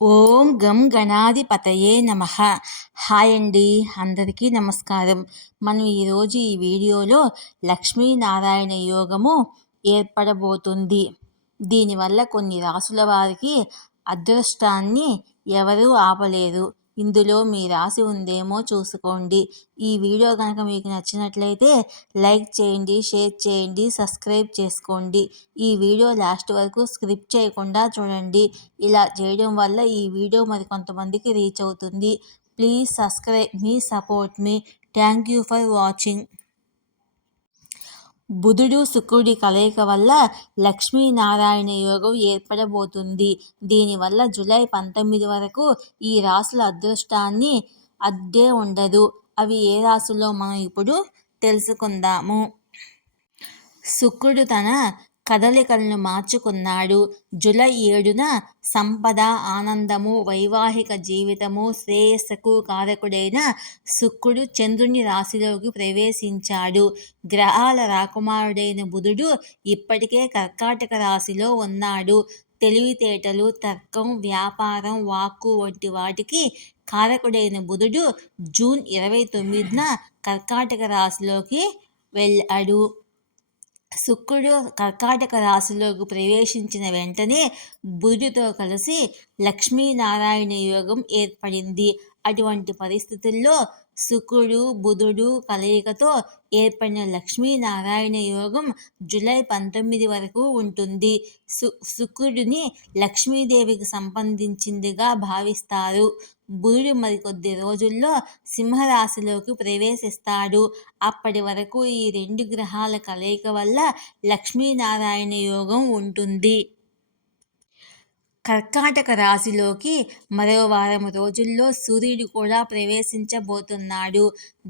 ఓం గం గణాధిపతయే నమః. హాయ్ అండి, అందరికీ నమస్కారం. మనం ఈరోజు ఈ వీడియోలో లక్ష్మీనారాయణ యోగము ఏర్పడబోతుంది. దీనివల్ల కొన్ని రాసుల వారికి అదృష్టాన్ని ఎవరూ ఆపలేరు. ఇందులో మీ రాశి ఉందేమో చూసుకోండి. ఈ వీడియో కనుక మీకు నచ్చినట్లయితే లైక్ చేయండి, షేర్ చేయండి, సబ్స్క్రైబ్ చేసుకోండి. ఈ వీడియో లాస్ట్ వరకు స్కిప్ చేయకుండా చూడండి. ఇలా చేయడం వల్ల ఈ వీడియో మరి కొంతమందికి రీచ్ అవుతుంది. Please subscribe me, support me. Thank you for watching. బుధుడు శుక్రుడి కలయిక వల్ల లక్ష్మీనారాయణ యోగం ఏర్పడబోతుంది. దీనివల్ల జూలై 19 వరకు ఈ రాశుల అదృష్టాన్ని అడ్డే ఉండదు. అవి ఏ రాశుల్లో మనం ఇప్పుడు తెలుసుకుందాము. శుక్రుడు తన కదలికలను మార్చుకున్నాడు. జూలై 7న సంపద, ఆనందము, వైవాహిక జీవితము, శ్రేయస్సుకు కారకుడైన శుక్రుడు చంద్రుని రాశిలోకి ప్రవేశించాడు. గ్రహాల రాకుమారుడైన బుధుడు ఇప్పటికే కర్కాటక రాశిలో ఉన్నాడు. తెలివితేటలు, తర్కం, వ్యాపారం, వాక్కు వంటి వాటికి కారకుడైన బుధుడు జూన్ 29న కర్కాటక రాశిలోకి వెళ్ళాడు. శుక్రుడు కర్కాటక రాశిలోకి ప్రవేశించిన వెంటనే బుధుడితో కలిసి లక్ష్మీనారాయణ యోగం ఏర్పడింది. అటువంటి పరిస్థితుల్లో శుక్రుడు బుధుడు కలయికతో ఏర్పడిన లక్ష్మీనారాయణ యోగం జూలై 19 వరకు ఉంటుంది. శుక్రుడిని లక్ష్మీదేవికి సంబంధించిందిగా భావిస్తారు. బుధుడు మరికొద్ది రోజుల్లో సింహరాశిలోకి ప్రవేశిస్తాడు. అప్పటి వరకు ఈ రెండు గ్రహాల కలయిక వల్ల లక్ష్మీనారాయణ యోగం ఉంటుంది. కర్కాటక రాశిలోకి మరో వారం రోజుల్లో సూర్యుడు కూడా ప్రవేశించబోతున్నాడు.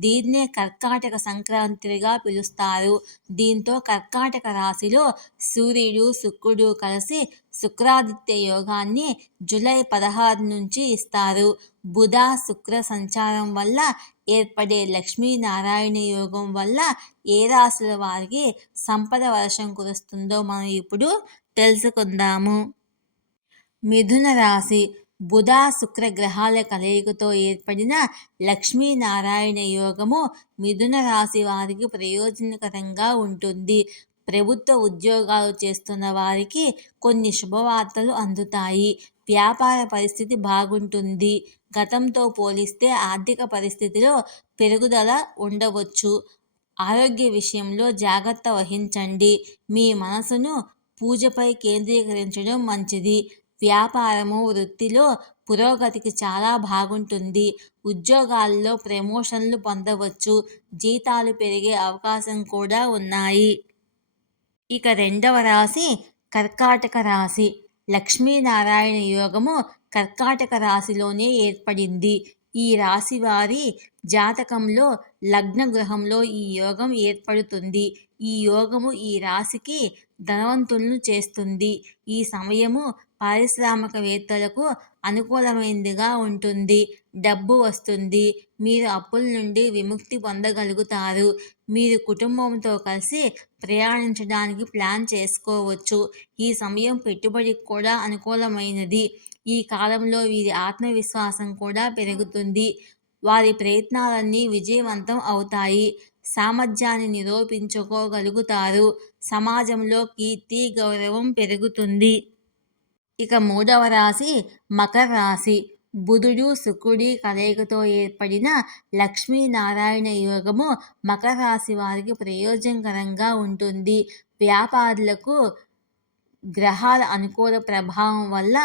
దీన్నే కర్కాటక సంక్రాంతిగా పిలుస్తారు. దీంతో కర్కాటక రాశిలో సూర్యుడు శుక్రుడు కలిసి శుక్రాదిత్య యోగాన్ని జూలై 16 నుంచి ఇస్తారు. బుధ శుక్ర సంచారం వల్ల ఏర్పడే లక్ష్మీనారాయణ యోగం వల్ల ఏ రాశుల వారికి సంపద వర్షం కురుస్తుందో మనం ఇప్పుడు తెలుసుకుందాము. మిథున రాశి. బుధ శుక్ర గ్రహాల కలయికతో ఏర్పడిన లక్ష్మీనారాయణ యోగము మిథున రాశి వారికి ప్రయోజనకరంగా ఉంటుంది. ప్రభుత్వ ఉద్యోగాలు చేస్తున్న వారికి కొన్ని శుభవార్తలు అందుతాయి. వ్యాపార పరిస్థితి బాగుంటుంది. గతంతో పోలిస్తే ఆర్థిక పరిస్థితిలో పెరుగుదల ఉండవచ్చు. ఆరోగ్య విషయంలో జాగ్రత్త వహించండి. మీ మనసును పూజపై కేంద్రీకరించడం మంచిది. వ్యాపారము, వృత్తిలో పురోగతికి చాలా బాగుంటుంది. ఉద్యోగాల్లో ప్రమోషన్లు పొందవచ్చు. జీతాలు పెరిగే అవకాశం కూడా ఉన్నాయి. ఇక రెండవ రాశి కర్కాటక రాశి. లక్ష్మీనారాయణ యోగము కర్కాటక రాశిలోనే ఏర్పడింది. ఈ రాశి వారి జాతకంలో లగ్న గృహంలో ఈ యోగం ఏర్పడుతుంది. ఈ యోగము ఈ రాశికి ధనవంతులను చేస్తుంది. ఈ సమయము పారిశ్రామికవేత్తలకు అనుకూలమైనదిగా ఉంటుంది. డబ్బు వస్తుంది. మీరు అప్పుల నుండి విముక్తి పొందగలుగుతారు. మీరు కుటుంబంతో కలిసి ప్రయాణించడానికి ప్లాన్ చేసుకోవచ్చు. ఈ సమయం పెట్టుబడికి కూడా అనుకూలమైనది. ఈ కాలంలో వీరి ఆత్మవిశ్వాసం కూడా పెరుగుతుంది. వారి ప్రయత్నాలన్నీ విజయవంతం అవుతాయి. సామర్థ్యాన్ని నిరూపించుకోగలుగుతారు. సమాజంలో కీర్తి, గౌరవం పెరుగుతుంది. ఇక మూడవ రాశి మకర రాశి. బుధుడు శుక్రుడి కలయికతో ఏర్పడిన లక్ష్మీనారాయణ యోగము మకర రాశి వారికి ప్రయోజనకరంగా ఉంటుంది. వ్యాపారులకు గ్రహాల అనుకూల ప్రభావం వల్ల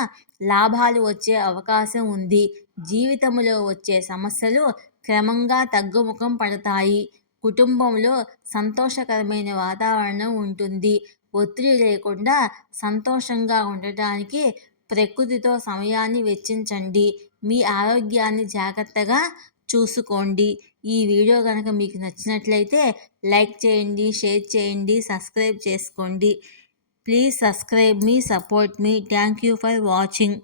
లాభాలు వచ్చే అవకాశం ఉంది. జీవితంలో వచ్చే సమస్యలు క్రమంగా తగ్గుముఖం పడతాయి. కుటుంబంలో సంతోషకరమైన వాతావరణం ఉంటుంది. ఒత్తిడి లేకుండా సంతోషంగా ఉండటానికి ప్రకృతితో సమయాన్ని వెచ్చించండి. మీ ఆరోగ్యాన్ని జాగ్రత్తగా చూసుకోండి. ఈ వీడియో కనుక మీకు నచ్చినట్లయితే లైక్ చేయండి, షేర్ చేయండి, సబ్స్క్రైబ్ చేసుకోండి. Please subscribe me, support me. Thank you for watching.